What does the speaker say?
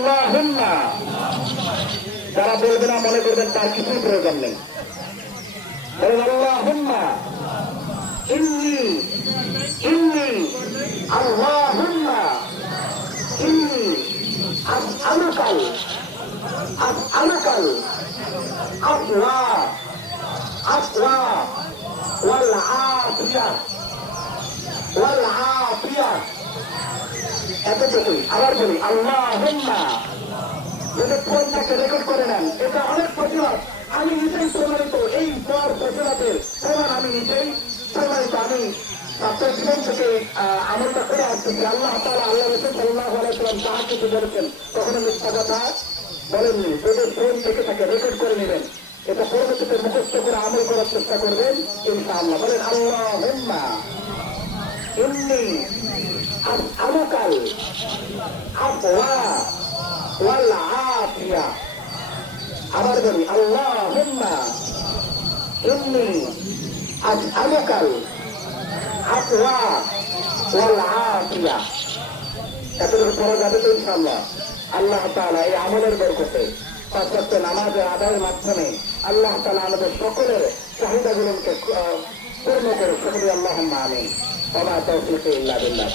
আল্লাহুম্মা। যারা বলবে না মনে করবেন তার কিছুই প্রয়োজন নেই। বলেন আল্লাহুম্মা ইন্নী ইন্নী আল্লাহুম্মা ইন্নী আসআলুকাল আসআলুকাল আফওয়া আফওয়া ওয়াল আফিয়া ওয়াল আফিয়া। এতটুকুই। আবার বলি আল্লাহুম্মা। যদি ফোনটাকে রেকর্ড করে নেন, এটা অনেক ফজিলত। আমি নিজেই প্রমাণিত, এই পর ফজিলতের প্রমাণ আমি নিজেই প্রমাণিত। আমি আপনার জীবন থেকে আমলটা করে আসতেছি। আল্লাহ তাআলা আল্লাহ রাসূল সাল্লাল্লাহু আলাইহি ওয়াসাল্লাম যাহা কিছু বলেছেন কখনো মিথ্যা কথা বলেননি। যদি ফোন থেকে তাকে রেকর্ড করে নেবেন, এটা পরবর্তীতে মুখস্থ করে আমল করার চেষ্টা করবেন ইনশাআল্লাহ। বলেন আল্লাহুম্মা ইন্নী আসআলুকাল আফওয়া ওয়াল আফিয়া। আবার বলি আল্লাহুম্মা ইন্নী আসআলুকাল আফওয়া ওয়াল আফিয়া। এতটুকু পড়া যাবে তো ইনশাআল্লাহ। আল্লাহ তাআলা এই আমলের বরকতে পাঁচ ওয়াক্ত নামাজের আদায়ের মাধ্যমে আল্লাহ তাআলা আমাদের সকলের চাহিদাগুলোকে পূর্ণ করে সকলে আল্লাহুম্মা আমিন। ওয়া মা তাওফীকি ইল্লা বিল্লাহ।